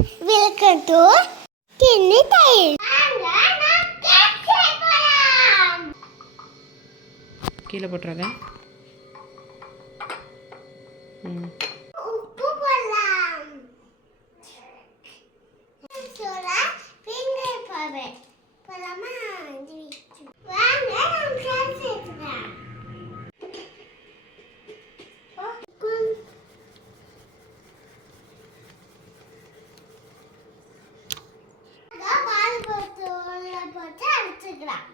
Welcome to Kinni tail. கீழே போட்டுறாங்க. உப்பு போடலாம். சோளா பிங்கர் பவர் போலாமா? வாங்க நாம் சேர்த்துக்கலாம். போட்டு அடிச்சுக்கலாம்.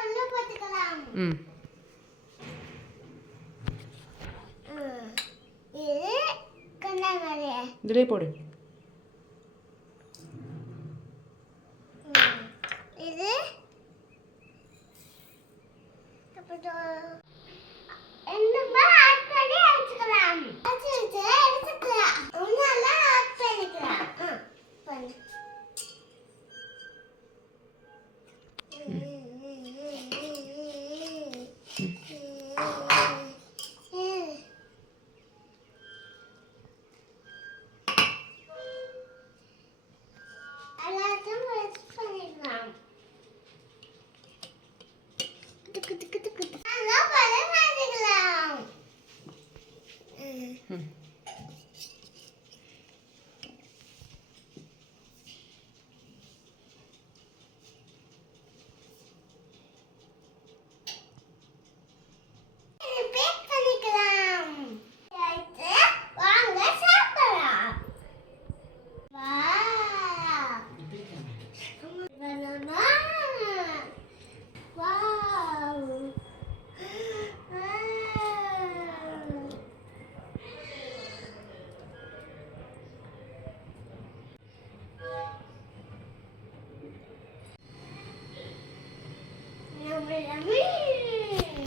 உள்ள போட்டுக்கலாம். இது கண்ணாமலை இதுலே போடு. இது என்னமா ஆட் பண்ணி அடிச்சுக்கலாம். எடுத்துக்கலாம். ஒன்னால ஆட் பண்ணிக்கலாம். பண்ணு. எல்லாத்தையும் மிக்ஸ் பண்ணிக்கலாம்.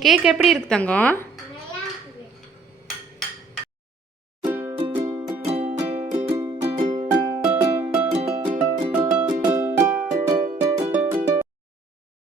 கேக் எப்படி இருக்கு தங்கம்?